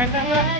Aí.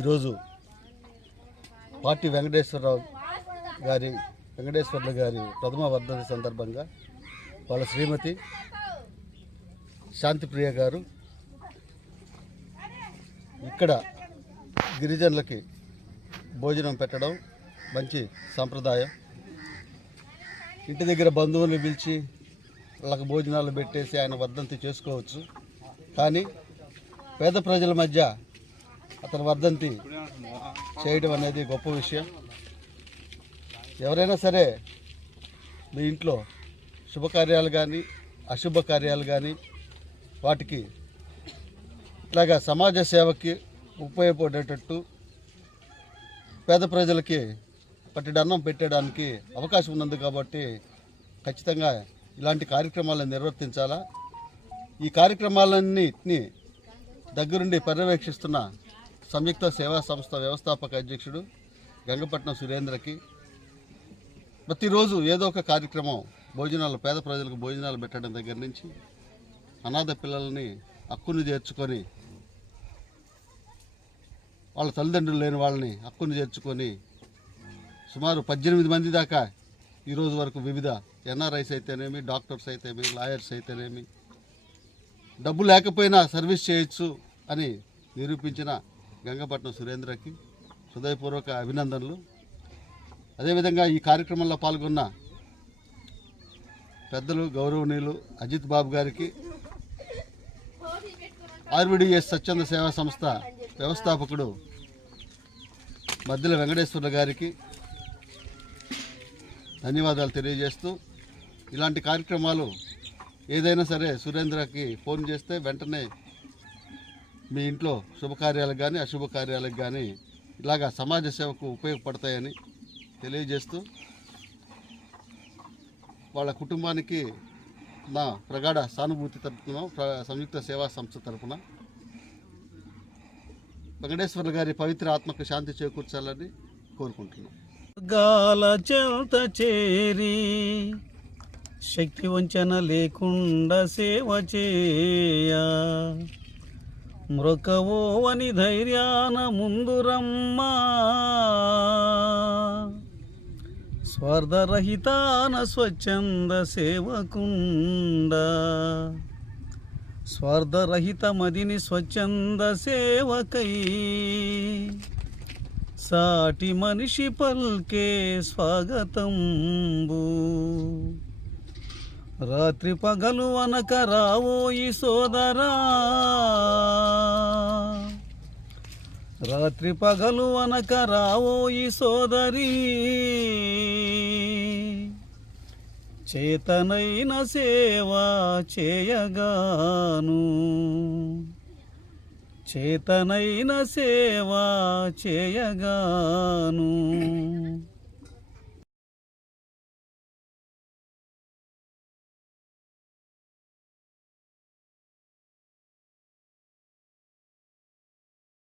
ఈరోజు పార్టీ వెంకటేశ్వర్లు గారి ప్రథమ వర్ధంతి సందర్భంగా వాళ్ళ శ్రీమతి శాంతిప్రియ గారు ఇక్కడ గిరిజనులకి భోజనం పెట్టడం మంచి సంప్రదాయం. ఇంటి దగ్గర బంధువులను పిలిచి వాళ్ళకి భోజనాలు పెట్టేసి ఆయన వర్ధంతి చేసుకోవచ్చు. కానీ పేద ప్రజల మధ్య అతని వర్ధంతి చేయడం అనేది గొప్ప విషయం. ఎవరైనా సరే మీ ఇంట్లో శుభకార్యాలు కానీ అశుభ కార్యాలు కానీ వాటికి ఇట్లాగా సమాజ సేవకి ఉపయోగపడేటట్టు పేద ప్రజలకి పట్టెడన్నం పెట్టడానికి అవకాశం ఉన్నది. కాబట్టి ఖచ్చితంగా ఇలాంటి కార్యక్రమాలను నిర్వర్తించాలా. ఈ కార్యక్రమాలన్నిటిని దగ్గరుండి పర్యవేక్షిస్తున్న సంయుక్త సేవా సంస్థ వ్యవస్థాపక అధ్యక్షుడు గంగపట్నం సురేంద్రకి, ప్రతిరోజు ఏదో ఒక కార్యక్రమం భోజనాలు, పేద ప్రజలకు భోజనాలు పెట్టడం దగ్గర నుంచి అనాథ పిల్లల్ని హక్కును చేర్చుకొని, వాళ్ళ తల్లిదండ్రులు లేని వాళ్ళని హక్కును చేర్చుకొని సుమారు 18 మంది దాకా ఈరోజు వరకు వివిధ ఎన్ఆర్ఐస్ అయితేనేమి, డాక్టర్స్ అయితేనేమి, లాయర్స్ అయితేనేమి డబ్బు లేకపోయినా సర్వీస్ చేయొచ్చు అని నిరూపించిన గంగపట్నం సురేంద్రకి హృదయపూర్వక అభినందనలు. అదేవిధంగా ఈ కార్యక్రమంలో పాల్గొన్న పెద్దలు గౌరవనీయులు అజిత్ బాబు గారికి, ఆర్విడిఎస్ స్వచ్ఛంద సేవా సంస్థ వ్యవస్థాపకుడు మద్దెల వెంకటేశ్వర్ల గారికి ధన్యవాదాలు తెలియజేస్తూ, ఇలాంటి కార్యక్రమాలు ఏదైనా సరే సురేంద్రకి ఫోన్ చేస్తే వెంటనే మీ ఇంట్లో శుభకార్యాలకు కానీ అశుభకార్యాలకు కానీ ఇలాగా సమాజ సేవకు ఉపయోగపడతాయని తెలియజేస్తూ, వాళ్ళ కుటుంబానికి నా ప్రగాఢ సానుభూతి తరపున సంయుక్త సేవా సంస్థ తరపున వెంకటేశ్వర్ల గారి పవిత్ర ఆత్మకు శాంతి చేకూర్చాలని కోరుకుంటున్నాం. గాల చెంత చేరి శక్తి వంచన లేకుండా సేవ చేయ, మృకవో అని ధైర్యాన ముందురమ్మా, స్వార్థరహితాన స్వచ్ఛంద సేవకుండ, స్వార్థరహిత మదిని స్వచ్ఛంద సేవకై, సాటి మనిషి పల్కే స్వాగతంబు, రాత్రి పగలు అనక రావోయి సోదరా, రాత్రి పగలు అనక రావోయి సోదరి, చేతనైన సేవ చేయగాను, చేతనైన సేవ చేయగాను.